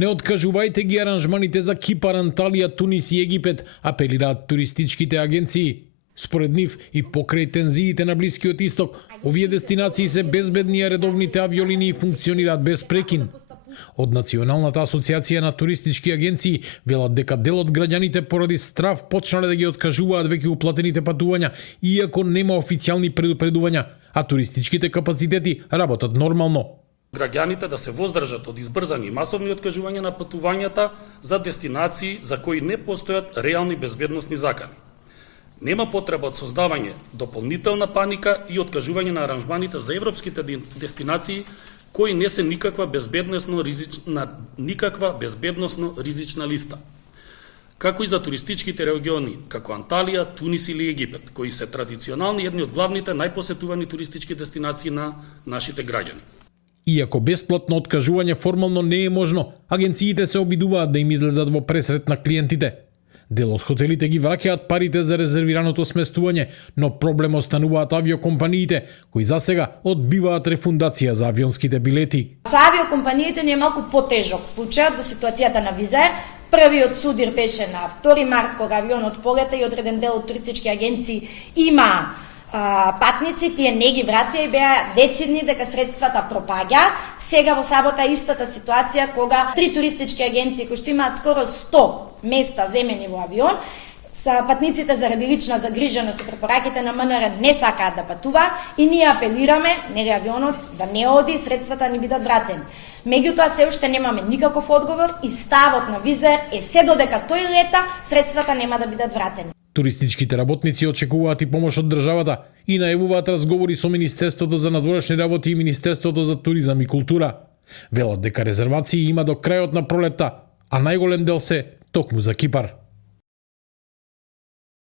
Не откажувајте ги аранжманите за Кипар, Анталија, Тунис и Египет, апелираат туристичките агенции. Според нив и покрај тензиите на Блискиот Исток, овие дестинации се безбедни, а редовните авиолинии функционираат без прекин. Од Националната асоциација на туристички агенции велат дека дел од граѓаните поради страв почнале да ги откажуваат веќе уплатените патувања, иако нема официјални предупредувања, а туристичките капацитети работат нормално. Граѓаните да се воздржат од избрзани и масовни откажувања на патувањата за дестинации за кои не постојат реални безбедносни закани. Нема потреба од создавање дополнителна паника и откажување на аранжманите за европските дестинации кои не се никаква безбедносно ризична листа. Како и за туристичките региони, како Анталија, Тунис или Египет, кои се традиционални едни од главните најпосетувани туристички дестинации на нашите граѓани. Иако бесплатно откажување формално не е можно, агенциите се обидуваат да им излезат во пресрет на клиентите. Дел од хотелите ги враќаат парите за резервираното сместување, но проблем остануваат авиокомпаниите, кои за сега одбиваат рефундација за авионските билети. Со авиокомпаниите не е малку потежок случајот во ситуацијата на Виз Ер. Првиот судир беше на 2 март, кога авионот полета и одреден дел од туристички агенции има патници, тие не ги вратија и беа децидни дека средствата пропаѓаат. Сега во сабота истата ситуација кога 3 туристички агенции кои што имаат скоро 100 места земени во авион, са патниците заради лична загриженост и препораките на МНР не сакаат да патуваат и ние апелираме нели авионот да не оди, средствата ни бидат вратени. Меѓутоа се уште немаме никаков одговор и ставот на Виз Ер е се додека тој лета, средствата нема да бидат вратени. Туристичките работници очекуваат и помош од државата и најавуваат разговори со Министерството за надворешни работи и Министерството за туризам и култура. Велат дека резервации има до крајот на пролетта, а најголем дел се токму за Кипар.